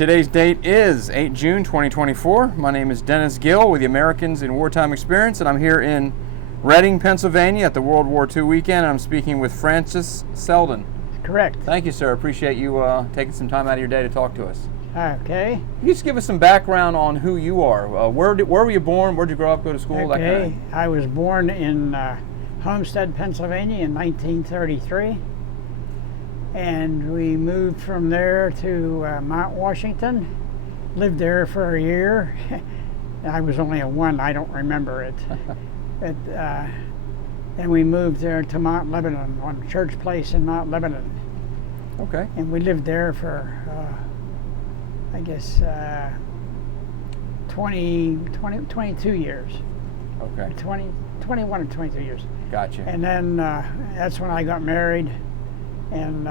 Today's date is 8 June 2024. My name is Dennis Gill with the Americans in Wartime Experience, and I'm here in Reading, Pennsylvania at the World War II weekend, and I'm speaking with Francis Selden. Correct. Thank you, sir. Appreciate you taking some time out of your day to talk to us. Okay. Can you just give us some background on who you are? Where were you born? Where did you grow up, go to school? That kind of thing? I was born in Homestead, Pennsylvania in 1933. And we moved from there to Mount Washington, lived there for a year. I was only a one, I don't remember it. But then we moved there to Mount Lebanon, on Church Place in Mount Lebanon. Okay. And we lived there for, I guess, 22 years. Okay. 21 or 22 years. Gotcha. And then that's when I got married. And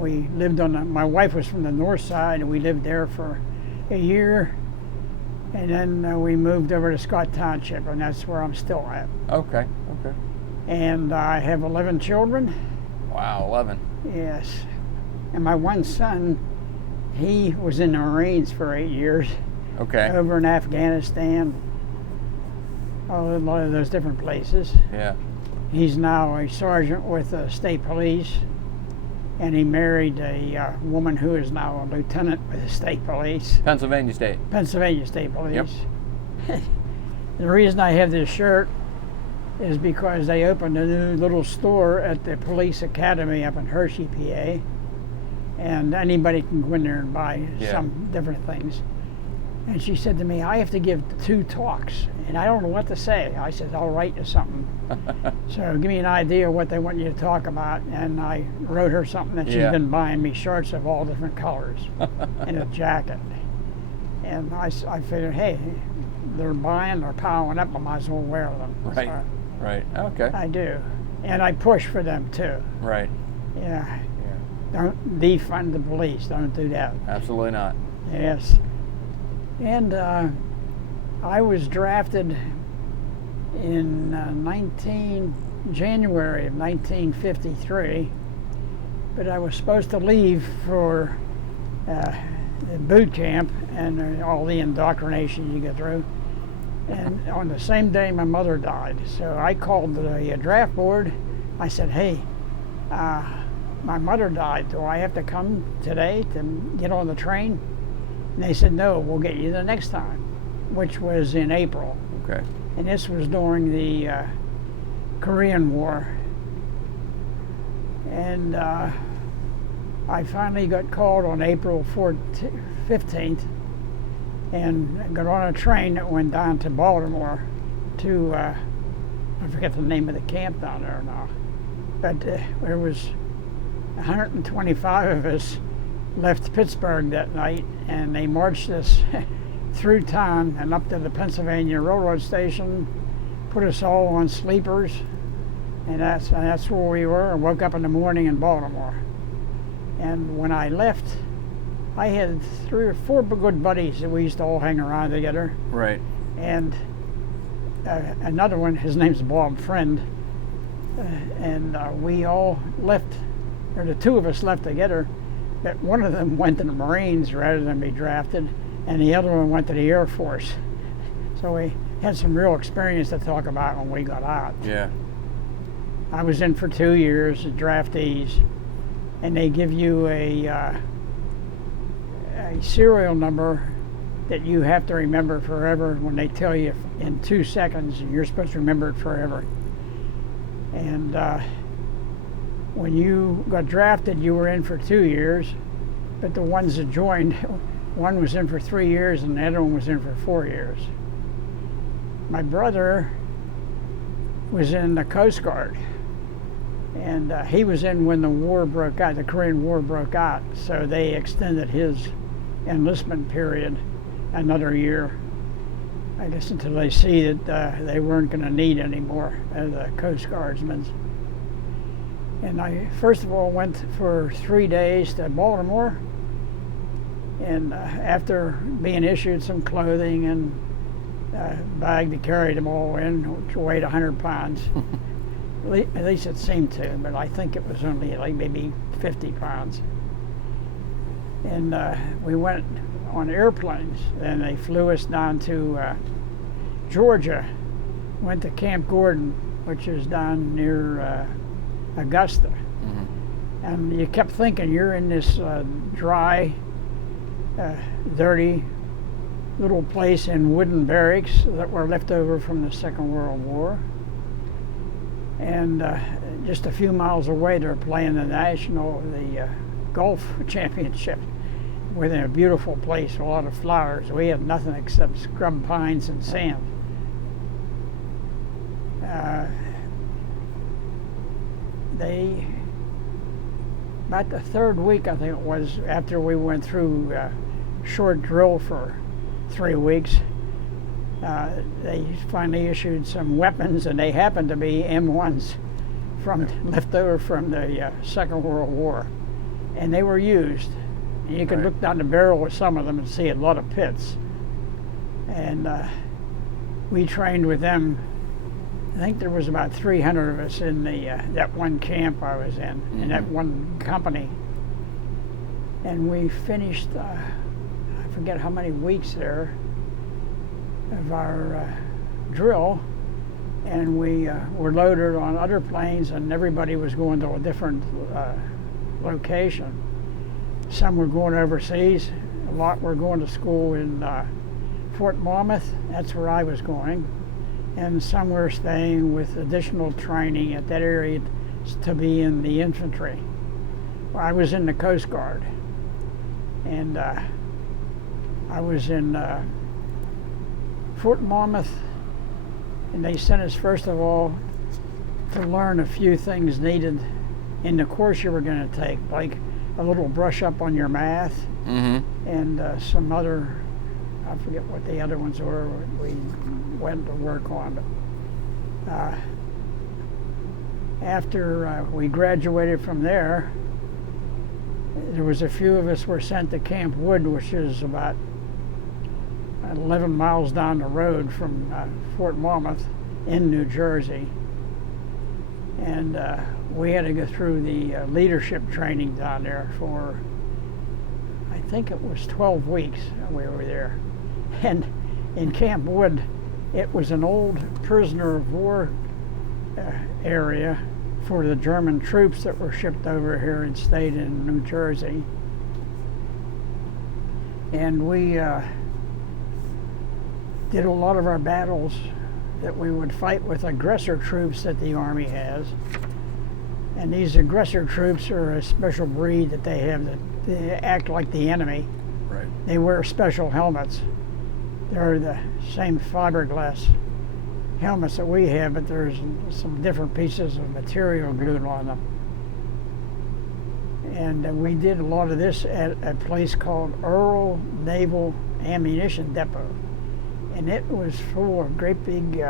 we lived on my wife was from the north side, and we lived there for a year. And then we moved over to Scott Township, and that's where I'm still at. Okay, okay. And I have 11 children. Wow, 11. Yes. And my one son, he was in the Marines for 8 years. Okay. Over in Afghanistan, a lot of those different places. Yeah. He's now a sergeant with the state police. And he married a woman who is now a lieutenant with the state police. Pennsylvania State. Pennsylvania State Police. Yep. The reason I have this shirt is because they opened a new little store at the police academy up in Hershey, PA. And anybody can go in there and buy some different things. And she said to me, I have to give 2 talks, and I don't know what to say. I said, I'll write you something. So give me an idea of what they want you to talk about. And I wrote her something that she's been buying me shirts of all different colors and a jacket. And I figured, hey, they're piling up, I might as well wear them. Right, so right, okay. I do. And I push for them too. Right. Yeah. Don't defund the police, don't do that. Absolutely not. Yes. And I was drafted in January of 1953, but I was supposed to leave for boot camp and all the indoctrination you go through. And on the same day, my mother died. So I called the draft board. I said, hey, my mother died. Do I have to come today to get on the train? And they said, no, we'll get you the next time, which was in April. Okay. And this was during the Korean War. And I finally got called on April 15th and got on a train that went down to Baltimore to, I forget the name of the camp down there now, but there was 125 of us left Pittsburgh that night, and they marched us through town and up to the Pennsylvania Railroad station, put us all on sleepers, and that's where we were. I woke up in the morning in Baltimore. And when I left, I had 3 or 4 good buddies that we used to all hang around together. Right. And another one, his name's Bob Friend, and we all left, or the 2 of us left together. But one of them went to the Marines rather than be drafted, and the other one went to the Air Force. So we had some real experience to talk about when we got out. Yeah. I was in for 2 years as draftees, and they give you a serial number that you have to remember forever when they tell you in 2 seconds, and you're supposed to remember it forever. And when you got drafted, you were in for 2 years, but the ones that joined, one was in for 3 years and the other one was in for 4 years. My brother was in the Coast Guard, and he was in when the war broke out, the Korean War broke out, so they extended his enlistment period another year, I guess until they see that they weren't going to need any more of the Coast Guardsmen. And I first of all went for 3 days to Baltimore, and after being issued some clothing and a bag to carry them all in, which weighed 100 pounds, at least it seemed to, but I think it was only like maybe 50 pounds. And we went on airplanes. Then they flew us down to Georgia, went to Camp Gordon, which is down near Augusta. And you kept thinking you're in this dry, dirty little place in wooden barracks that were left over from the Second World War. And just a few miles away, they're playing the golf championship within a beautiful place, a lot of flowers. We had nothing except scrub pines and sand. About the third week, I think it was, after we went through short drill for 3 weeks, they finally issued some weapons, and they happened to be M1s left over from the Second World War, and they were used. And you could look down the barrel with some of them and see a lot of pits. And we trained with them. I think there was about 300 of us in that one camp I was in that one company. And we finished, I forget how many weeks there of our drill, and we were loaded on other planes, and everybody was going to a different location. Some were going overseas. A lot were going to school in Fort Monmouth. That's where I was going. And some were staying with additional training at that area to be in the infantry. Well, I was in the Coast Guard. And I was in Fort Monmouth, and they sent us first of all to learn a few things needed in the course you were going to take, like a little brush up on your math and some other, I forget what the other ones were, we went to work on. But after we graduated from there, there was a few of us were sent to Camp Wood, which is about 11 miles down the road from Fort Monmouth in New Jersey. And we had to go through the leadership training down there for, I think it was 12 weeks we were there. And in Camp Wood, it was an old prisoner of war area for the German troops that were shipped over here and stayed in New Jersey. And we did a lot of our battles that we would fight with aggressor troops that the Army has. And these aggressor troops are a special breed that they have that they act like the enemy. Right. They wear special helmets. They're the same fiberglass helmets that we have, but there's some different pieces of material glued on them. And we did a lot of this at a place called Earl Naval Ammunition Depot. And it was full of great big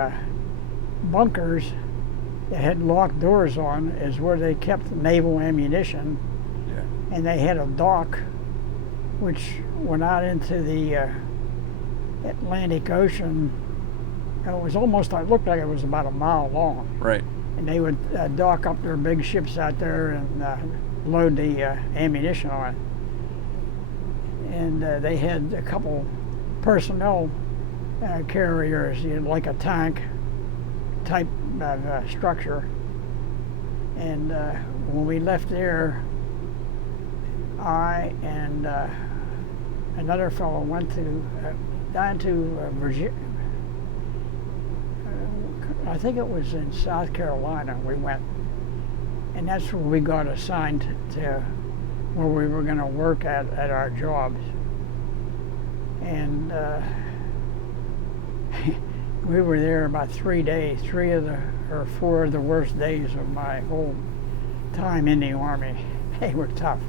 bunkers that had locked doors on, is where they kept naval ammunition. Yeah. And they had a dock which went out into the Atlantic Ocean. It was almost, it looked like it was about a mile long. Right. And they would dock up their big ships out there and load the ammunition on it. And they had a couple personnel carriers, like a tank type of structure. And when we left there, I and another fellow went to down to Virginia. I think it was in South Carolina we went, and that's where we got assigned to where we were going to work at our jobs. And we were there about 3 days, 4 of the worst days of my whole time in the Army. They were tough.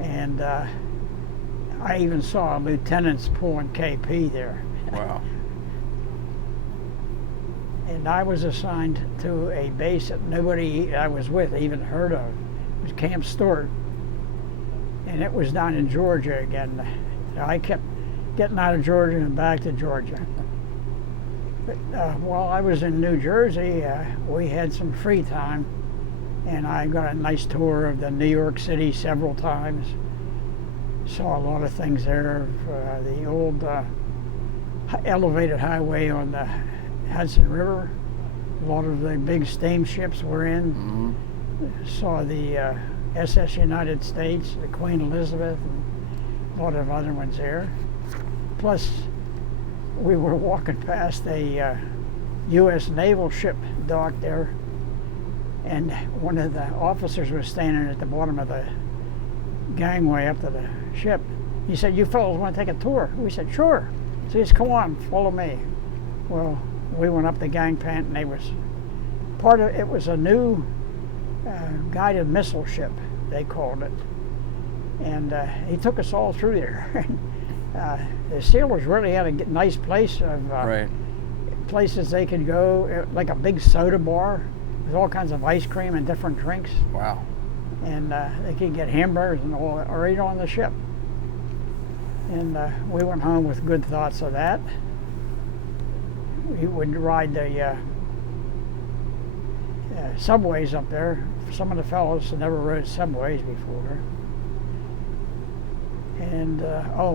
And I even saw lieutenants pulling KP there. Wow. And I was assigned to a base that nobody I was with even heard of. It was Camp Stewart. And it was down in Georgia again. I kept getting out of Georgia and back to Georgia. But while I was in New Jersey, we had some free time, and I got a nice tour of the New York City several times. Saw a lot of things there. The old elevated highway on the Hudson River. A lot of the big steamships were in. Saw the SS United States, the Queen Elizabeth, and a lot of other ones there. Plus, we were walking past a U.S. naval ship dock there, and one of the officers was standing at the bottom of the gangway up to the ship. He said, "You fellows want to take a tour?" We said, "Sure." So he said, "Come on, follow me." Well, we went up the gangplank, and it was a new guided missile ship, they called it. And he took us all through there. The sailors really had a nice place of places they could go, like a big soda bar with all kinds of ice cream and different drinks. Wow. And they could get hamburgers and all right on the ship. And we went home with good thoughts of that. We would ride the subways up there. Some of the fellows had never rode subways before. And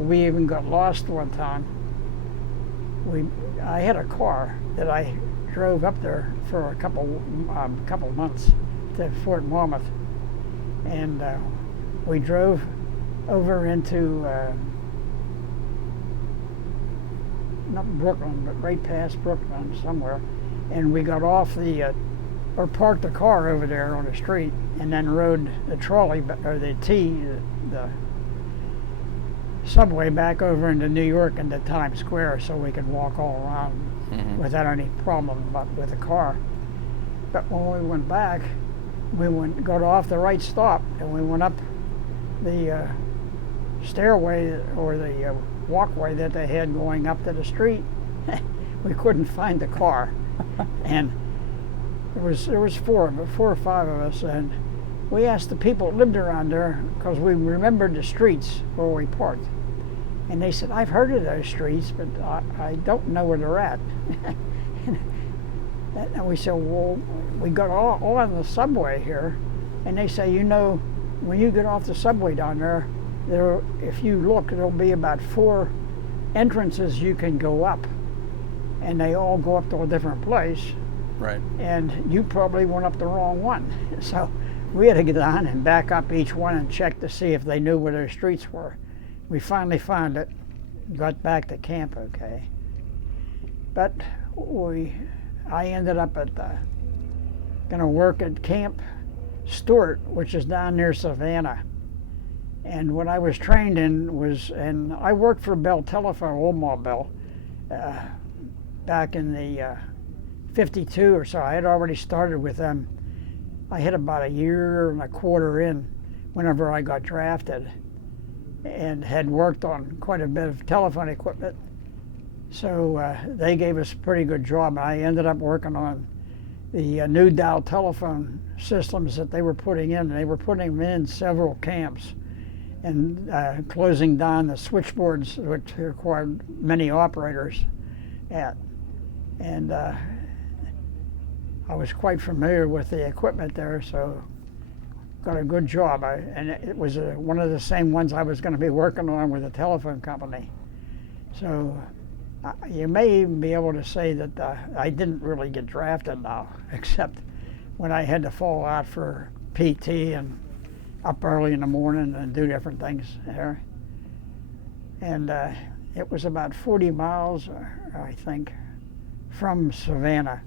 we even got lost one time. I had a car that I drove up there for a couple months to Fort Monmouth, and we drove over into not Brooklyn, but right past Brooklyn somewhere, and we got off or parked the car over there on the street, and then rode the trolley or the subway back over into New York into Times Square, so we could walk all around without any problem with the car. But when we went back, got off the right stop, and we went up the stairway or the walkway that they had going up to the street. We couldn't find the car, and there was four or five of us, and we asked the people that lived around there because we remembered the streets where we parked, and they said, "I've heard of those streets, but I don't know where they're at." And we said, "Well, we got all on the subway here," and they say, when you get off the subway down there, if you look, there'll be about 4 entrances you can go up, and they all go up to a different place. Right. And you probably went up the wrong one. So we had to get down and back up each one and check to see if they knew where their streets were. We finally found it, got back to camp okay. But I ended up going to work at Camp Stewart, which is down near Savannah. And what I was trained in and I worked for Bell Telephone, Omaha Bell, back in the 52 or so. I had already started with them. I had about a year and a quarter in whenever I got drafted, and had worked on quite a bit of telephone equipment. So they gave us a pretty good job. I ended up working on the new dial telephone systems that they were putting in. They were putting them in several camps and closing down the switchboards, which required many operators at. And I was quite familiar with the equipment there, so got a good job. And it was one of the same ones I was going to be working on with the telephone company. So you may even be able to say that I didn't really get drafted now, except when I had to fall out for PT and up early in the morning and do different things there. And it was about 40 miles, I think, from Savannah.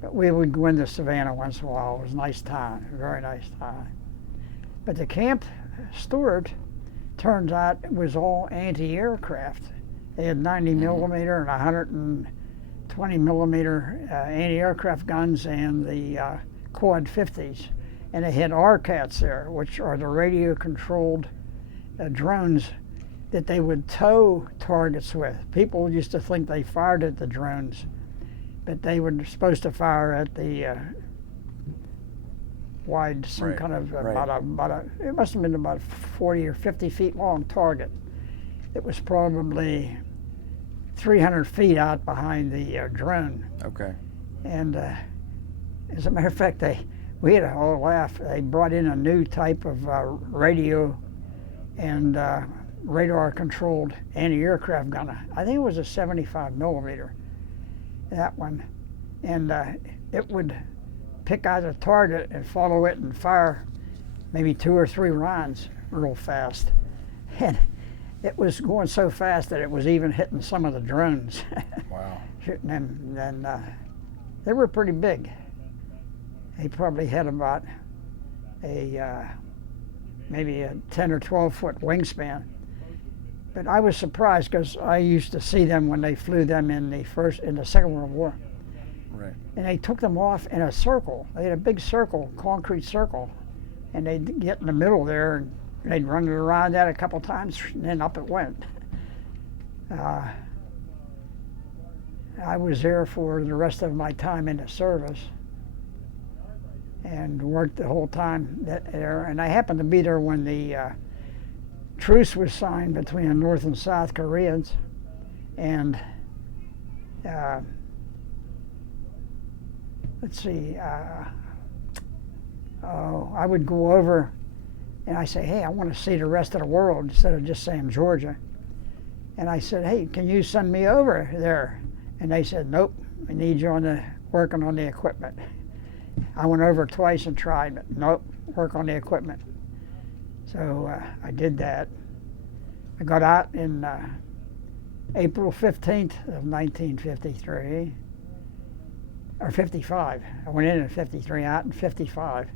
But we would go into Savannah once in a while. It was a nice time, a very nice time. But the Camp Stewart, turns out, it was all anti-aircraft. They had 90 millimeter and 120 millimeter anti-aircraft guns and the Quad 50s. And they had RCATs there, which are the radio-controlled drones that they would tow targets with. People used to think they fired at the drones, but they were supposed to fire at the wide, kind of it must have been about 40 or 50 feet long target. It was probably 300 feet out behind the drone. Okay. And as a matter of fact, we had a whole laugh. They brought in a new type of radio, and radar-controlled anti-aircraft gun. I think it was a 75 millimeter, that one. And it would pick out a target and follow it and fire maybe 2 or 3 rounds real fast. And it was going so fast that it was even hitting some of the drones. Wow. Shooting them. And they were pretty big. They probably had about maybe a 10 or 12 foot wingspan. But I was surprised because I used to see them when they flew them in the Second World War. Right. And they took them off in a circle. They had a big circle, concrete circle, and they'd get in the middle there, and they'd run it around that a couple times, and then up it went. I was there for the rest of my time in the service, and worked the whole time there. And I happened to be there when the truce was signed between the North and South Koreans, and let's see, I would go over and I say, hey, I want to see the rest of the world instead of just saying Georgia. And I said, hey, can you send me over there? And they said, nope, we need you working on the equipment. I went over twice and tried, but nope, work on the equipment. So I did that. I got out in April 15th of 1953, or 55. I went in 53, out in 55.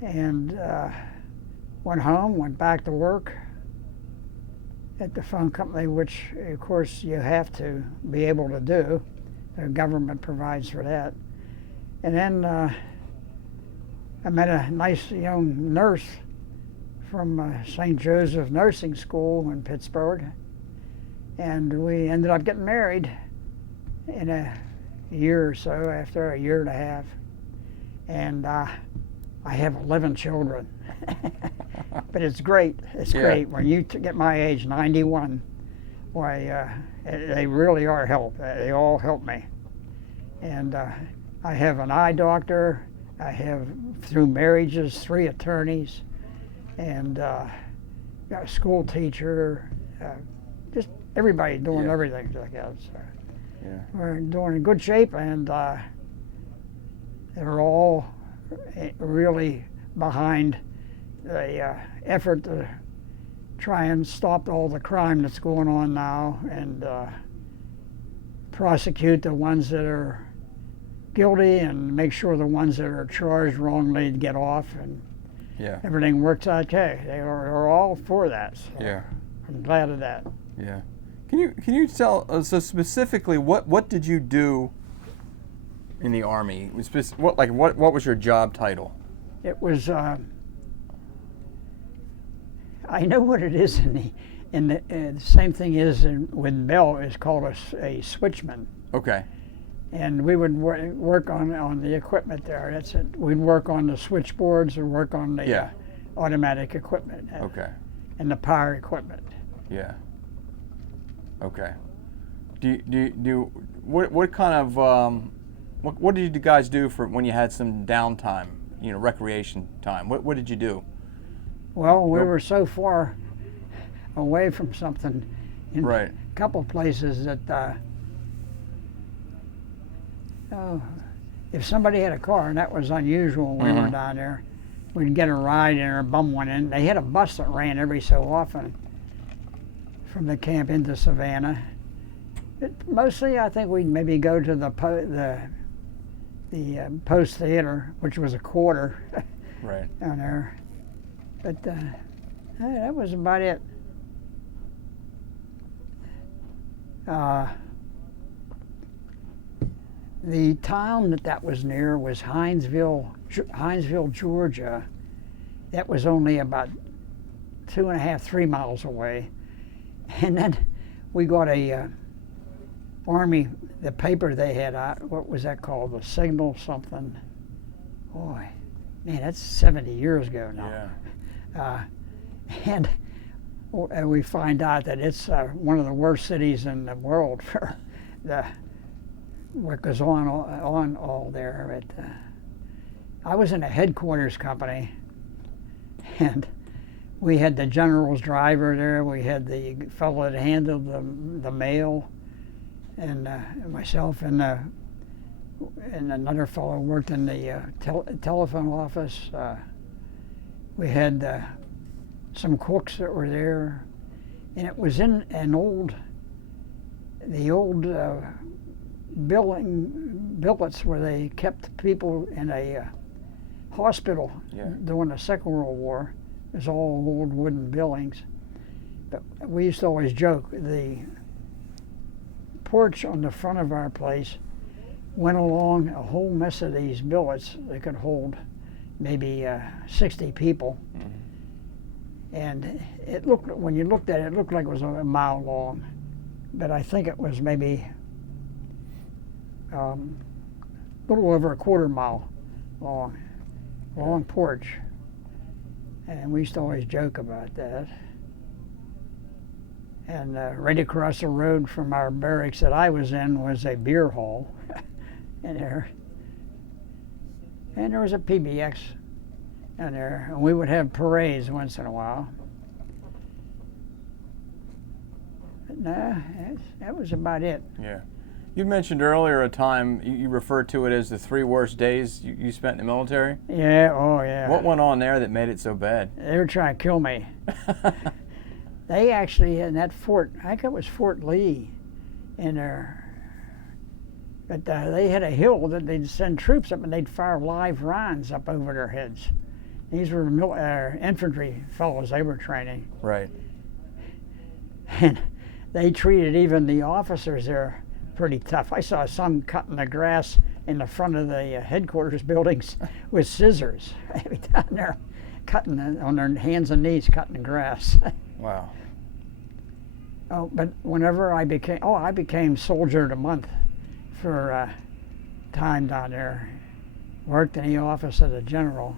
And went home, went back to work at the phone company, which of course you have to be able to do. The government provides for that. And then I met a nice young nurse from St. Joseph Nursing School in Pittsburgh, and we ended up getting married in a year or so, after a year and a half. And I have 11 children. But it's great. It's great. When you get my age, 91, why, they really are help. They all help me. And I have an eye doctor. I have, through marriages, 3 attorneys, and got a school teacher. Just everybody doing everything like that. So we're doing in good shape, and they're all really behind the effort to try and stop all the crime that's going on now, and prosecute the ones that are guilty and make sure the ones that are charged wrongly get off, and everything works okay. They are all for that. So I'm glad of that. Yeah. Can you tell so specifically what did you do in the Army? What was your job title? It was I know what it is in the same thing is with Bell is called a switchman. Okay. And we would work on the equipment there. That's it. We'd work on the switchboards and work on the automatic equipment. And the power equipment. Yeah. Okay. What kind of what did you guys do for when you had some downtime? Recreation time. What did you do? Well, we were so far away from something in a couple places that if somebody had a car, and that was unusual when we were down there, we'd get a ride in or bum one in. They had a bus that ran every so often from the camp into Savannah. But mostly, I think we'd maybe go to the Post Theater, which was a quarter down there. But that was about it. The town that was near was Hinesville, Georgia. That was only about 2.5, 3 miles away. And then we got a Army, the paper they had out, what was that called? The Signal something. Boy, man, that's 70 years ago now. And we find out that it's one of the worst cities in the world for what goes on all there. But I was in a headquarters company, and We had the general's driver there. We had the fellow that handled the mail, and myself and another fellow worked in the telephone office. We had some cooks that were there, and it was in the old billets where they kept people in a hospital during the Second World War. It was all old wooden buildings. But we used to always joke, the porch on the front of our place went along a whole mess of these billets that could hold maybe 60 people. Mm-hmm. And it looked, when you looked at it, it looked like it was a mile long. But I think it was maybe a little over a quarter mile long porch. And we used to always joke about that. And right across the road from our barracks that I was in was a beer hall in there. And there was a PBX in there. And we would have parades once in a while. But no, that was about it. Yeah. You mentioned earlier a time, you referred to it as the 3 worst days you spent in the military? Yeah, oh yeah. What went on there that made it so bad? They were trying to kill me. They actually, in that fort, I think it was Fort Lee in there, but they had a hill that they'd send troops up and they'd fire live rounds up over their heads. These were infantry fellows they were training. Right. And they treated even the officers there pretty tough. I saw some cutting the grass in the front of the headquarters buildings with scissors. Down there cutting on their hands and knees, cutting the grass. Wow. Oh, but whenever I became soldier of the month for time down there. Worked in the office of the general.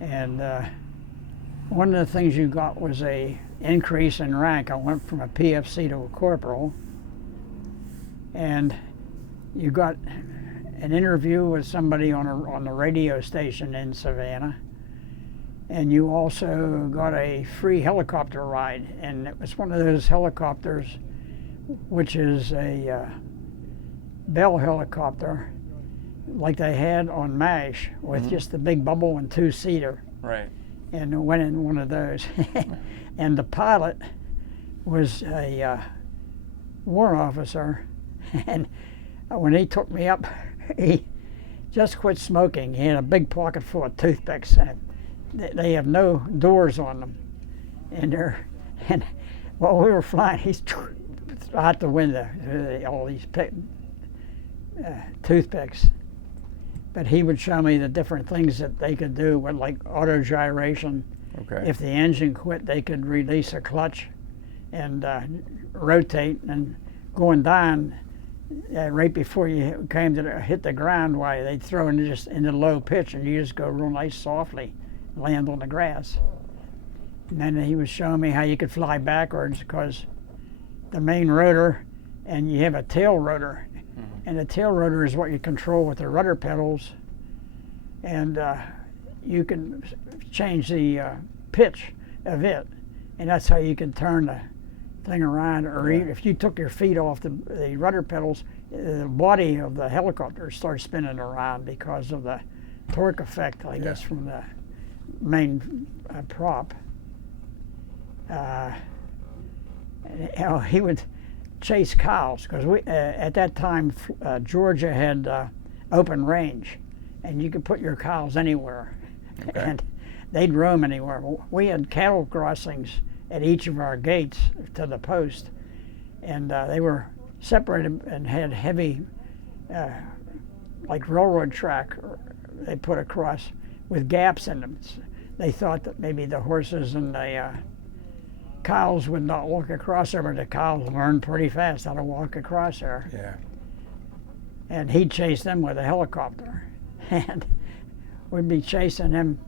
And one of the things you got was a increase in rank. I went from a PFC to a corporal. And you got an interview with somebody on the radio station in Savannah, and you also got a free helicopter ride, and it was one of those helicopters which is a Bell helicopter like they had on MASH with just the big bubble and 2-seater. Right. And I went in one of those. And the pilot was a war officer. And when he took me up, he just quit smoking. He had a big pocket full of toothpicks, and they have no doors on them. And while we were flying, he's out the window, all these toothpicks. But he would show me the different things that they could do with, like auto gyration. Okay. If the engine quit, they could release a clutch and rotate, and going down right before you came to hit the ground, why they'd throw in just in the low pitch, and you just go real nice softly, land on the grass. And then he was showing me how you could fly backwards, because the main rotor, and you have a tail rotor, and the tail rotor is what you control with the rudder pedals, and you can change the pitch of it, and that's how you can turn the thing around. Or if you took your feet off the rudder pedals, the body of the helicopter starts spinning around because of the torque effect, I guess, from the main prop. He would chase cows, because at that time Georgia had open range, and you could put your cows anywhere, and they'd roam anywhere. We had cattle crossings at each of our gates to the post, and they were separated and had heavy, like railroad track they put across with gaps in them. They thought that maybe the horses and the cows would not walk across there, but the cows learned pretty fast how to walk across there. Yeah. And he'd chase them with a helicopter, and we'd be chasing him.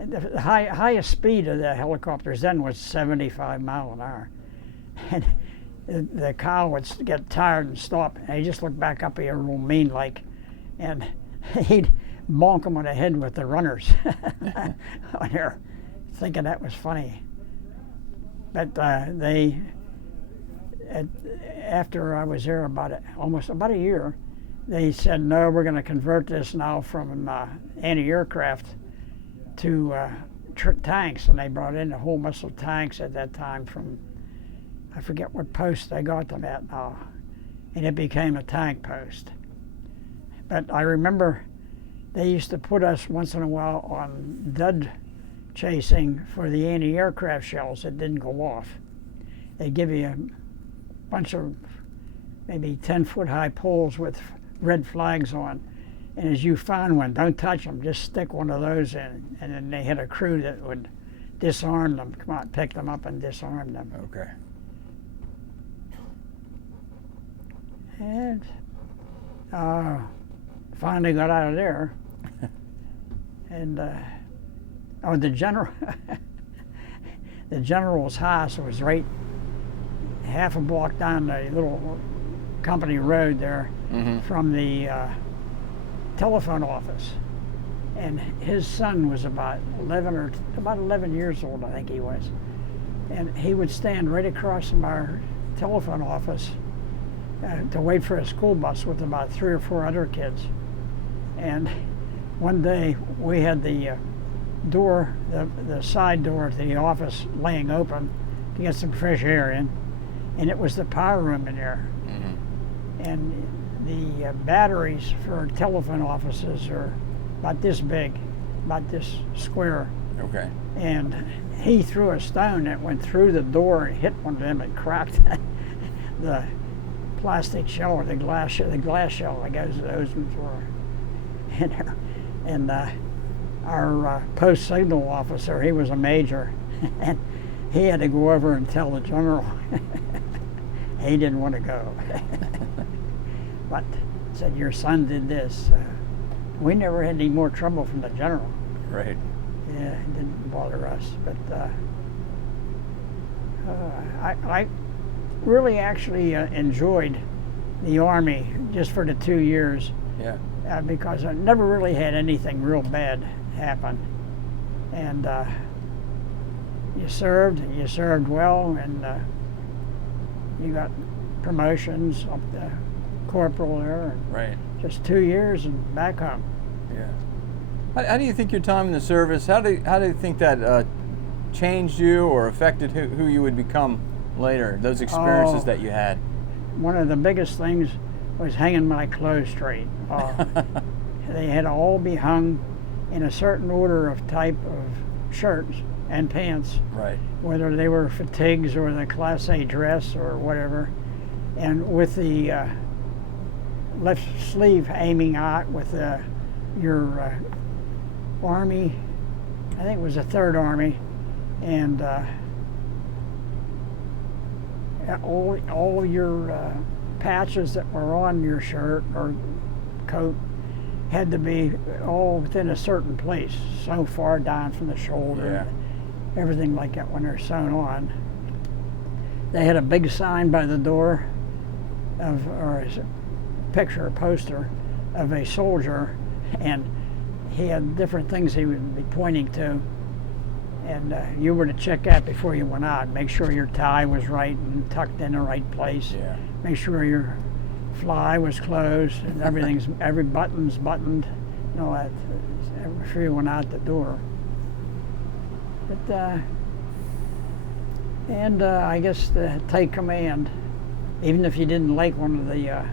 And the highest speed of the helicopters then was 75 miles an hour. And the cow would get tired and stop, and he'd just look back up here real mean like, and he'd bonk them on the head with the runners on there. thinking that was funny. But after I was there almost about a year, they said, no, we're going to convert this now from anti-aircraft to tanks, and they brought in a whole missile tanks at that time from, I forget what post they got them at now, and it became a tank post. But I remember they used to put us once in a while on dud chasing for the anti-aircraft shells that didn't go off. They'd give you a bunch of maybe 10-foot high poles with red flags on, and as you found one, don't touch them, just stick one of those in, and then they had a crew that would disarm them, come out, pick them up and disarm them. Okay. And finally got out of there, and the general's house was right half a block down the little company road there from the telephone office, and his son was about 11 years old, I think he was, and he would stand right across from our telephone office to wait for a school bus with about 3 or 4 other kids. And one day we had the door, the side door to the office laying open to get some fresh air in, and it was the power room in there. And the batteries for telephone offices are about this big, about this square. Okay. And he threw a stone that went through the door and hit one of them and cracked the plastic shell or the glass shell, I guess those ones were. And our post signal officer, he was a major, and he had to go over and tell the general. He didn't want to go. But said, your son did this. We never had any more trouble from the general. Right. Yeah, it didn't bother us. But I really actually enjoyed the Army just for the 2 years. Yeah. Because I never really had anything real bad happen. And you served well, and you got promotions up to corporal there. And right. Just 2 years and back home. Yeah. How do you think your time in the service, how do you think that changed you or affected who you would become later, those experiences that you had? One of the biggest things was hanging my clothes straight. They had to all be hung in a certain order of type of shirts and pants, right? Whether they were fatigues or the Class A dress or whatever, and with the left sleeve aiming out with your Army, I think it was the 3rd Army, and all your patches that were on your shirt or coat had to be all within a certain place, so far down from the shoulder, everything like that when they're sewn on. They had a big sign by the door or a picture, a poster of a soldier, and he had different things he would be pointing to, and you were to check that before you went out. Make sure your tie was right and tucked in the right place. Yeah. Make sure your fly was closed and every button's buttoned, and all that, before you went out the door. But I guess to take command, even if you didn't like one of the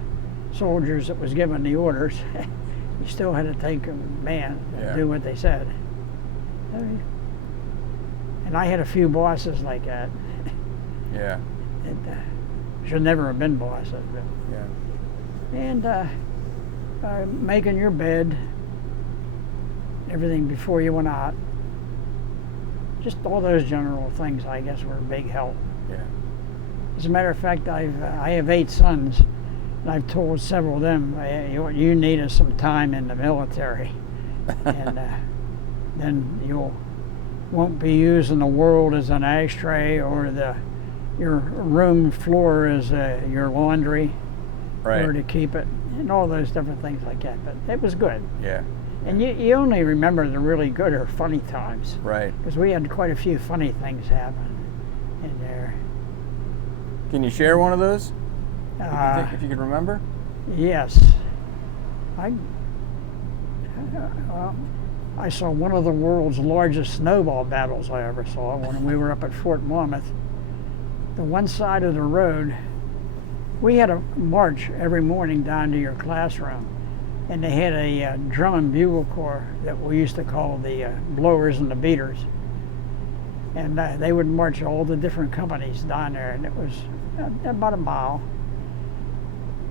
soldiers that was giving the orders, you still had to take command and do what they said. And I had a few bosses like that. Yeah. It should never have been bosses. But. Yeah. And making your bed, everything before you went out. Just all those general things, I guess, were a big help. Yeah. As a matter of fact, I have 8 sons, and I've told several of them, what you need is some time in the military, and then you won't be using the world as an ashtray or your room floor as your laundry, right, or to keep it, and all those different things like that. But it was good. Yeah. And you only remember the really good or funny times. Right. Because we had quite a few funny things happen in there. Can you share one of those? If you could remember? Yes. I saw one of the world's largest snowball battles I ever saw when we were up at Fort Monmouth. The one side of the road, we had a march every morning down to your classroom, and they had a drum and bugle corps that we used to call the blowers and the beaters. And they would march all the different companies down there, and it was about a mile.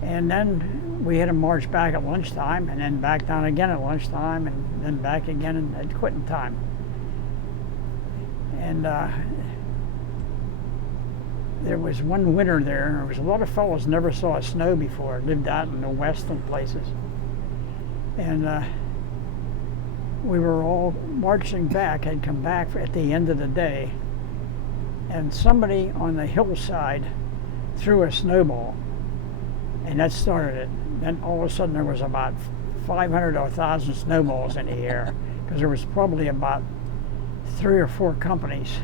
And then we had to march back at lunchtime, and then back down again at lunchtime, and then back again at quitting time. And there was one winter there was a lot of fellows never saw snow before, lived out in the western places. And we were all marching back, had come back at the end of the day, and somebody on the hillside threw a snowball. And that started it. Then all of a sudden there was about 500 or 1,000 snowballs in the air, because there was probably about 3 or 4 companies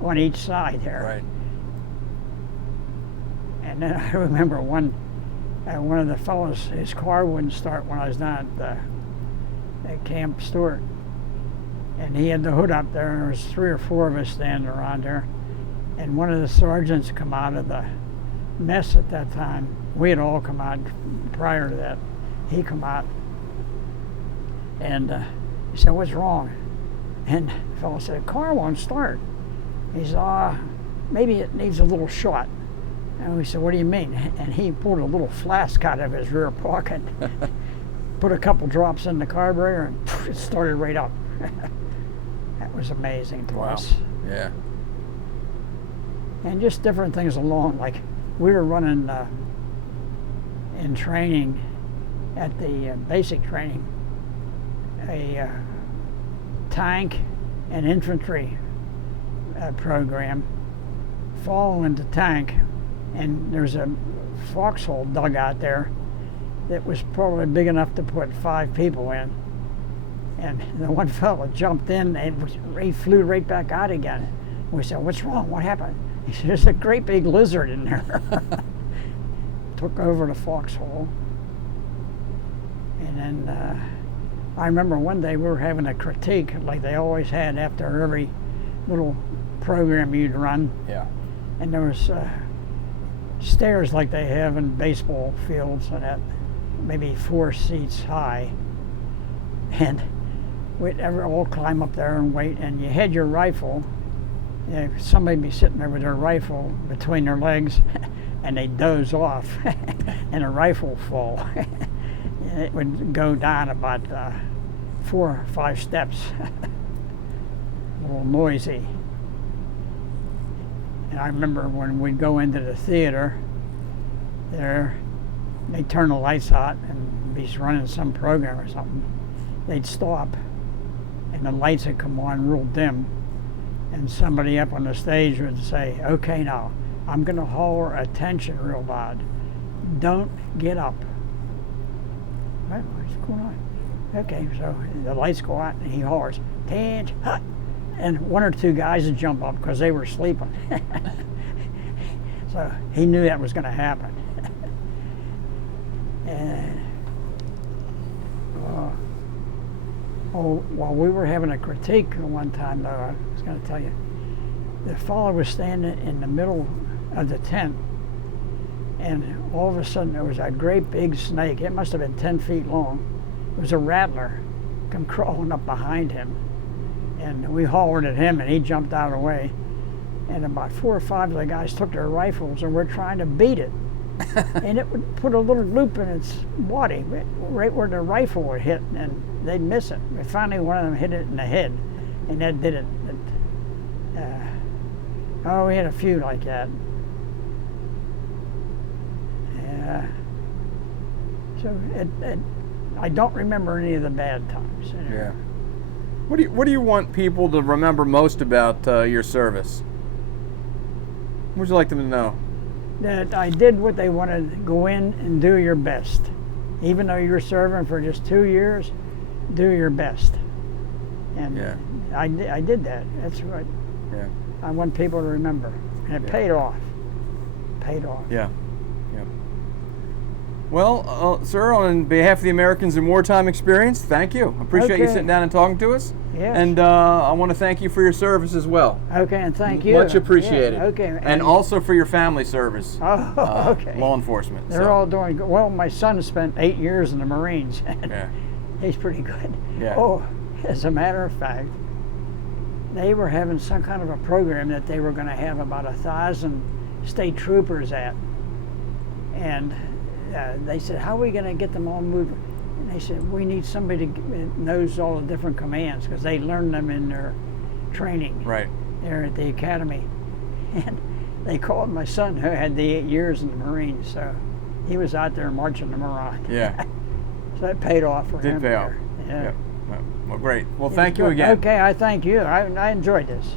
on each side there. Right. And then I remember one of the fellows, his car wouldn't start when I was down at Camp Stewart. And he had the hood up there, and there was 3 or 4 of us standing around there. And one of the sergeants come out of the mess at that time. We had all come out prior to that. He come out, and he said, "What's wrong?" And the fellow said, "The car won't start." He said, "Maybe it needs a little shot." And we said, "What do you mean?" And he pulled a little flask out of his rear pocket, put a couple drops in the carburetor, and it started right up. That was amazing to us. Yeah. And just different things along, like we were running in training at the basic training, a tank and infantry program, following the tank, and there's a foxhole dug out there that was probably big enough to put 5 people in. And the one fellow jumped in and he flew right back out again. We said, "What's wrong? What happened?" He said, "There's a great big lizard in there." Took over the foxhole. And then I remember one day we were having a critique, like they always had after every little program you'd run. Yeah. And there was stairs like they have in baseball fields, and that maybe 4 seats high. And we'd all climb up there and wait, and you had your rifle. Somebody would be sitting there with their rifle between their legs, and they'd doze off, and the rifle would fall. And it would go down about 4 or 5 steps. A little noisy. And I remember when we'd go into the theater there, they'd turn the lights out and be running some program or something. They'd stop, and the lights would come on real dim, and somebody up on the stage would say, "Okay, now, I'm going to holler attention real loud. Don't get up." What? What's going on? Okay, so the lights go out, and he hollers, "Attention!" And 1 or 2 guys would jump up because they were sleeping. So he knew that was going to happen. And while we were having a critique one time, though, I was going to tell you, the fellow was standing in the middle of the tent, and all of a sudden there was a great big snake. It must have been 10 feet long. It was a rattler come crawling up behind him, and we hollered at him, and he jumped out of the way. And about 4 or 5 of the guys took their rifles and were trying to beat it. And it would put a little loop in its body, right where the rifle would hit, and they'd miss it. But finally, one of them hit it in the head, and that did it. We had a few like that. So I don't remember any of the bad times. Yeah. What do you want people to remember most about your service? What would you like them to know? That I did what they wanted. Go in and do your best. Even though you were serving for just 2 years, do your best. And Yeah. I did that. That's what Yeah. I want people to remember. And it paid off. Paid off. Yeah. Yeah. Well, sir, on behalf of the Americans in Wartime Experience, thank you. Appreciate you Okay. sitting down and talking to us. Yes. And I want to thank you for your service as well. Okay, and thank you. Much appreciated. Yeah, okay. And also for your family service. Oh, okay. Law enforcement. They're all doing good. Well, my son spent 8 years in the Marines. Yeah. He's pretty good. Yeah. Oh, as a matter of fact, they were having some kind of a program that they were going to have about 1,000 state troopers at. And they said, how are we going to get them all moved? And they said, we need somebody that knows all the different commands, because they learned them in their training Right. there at the academy. And they called my son, who had the 8 years in the Marines, so he was out there marching them around. Yeah. So that paid off for him. Did pay off. there. Yeah. Yep. Well, great. Well, It thank was you good. again. Okay, I thank you. I enjoyed this.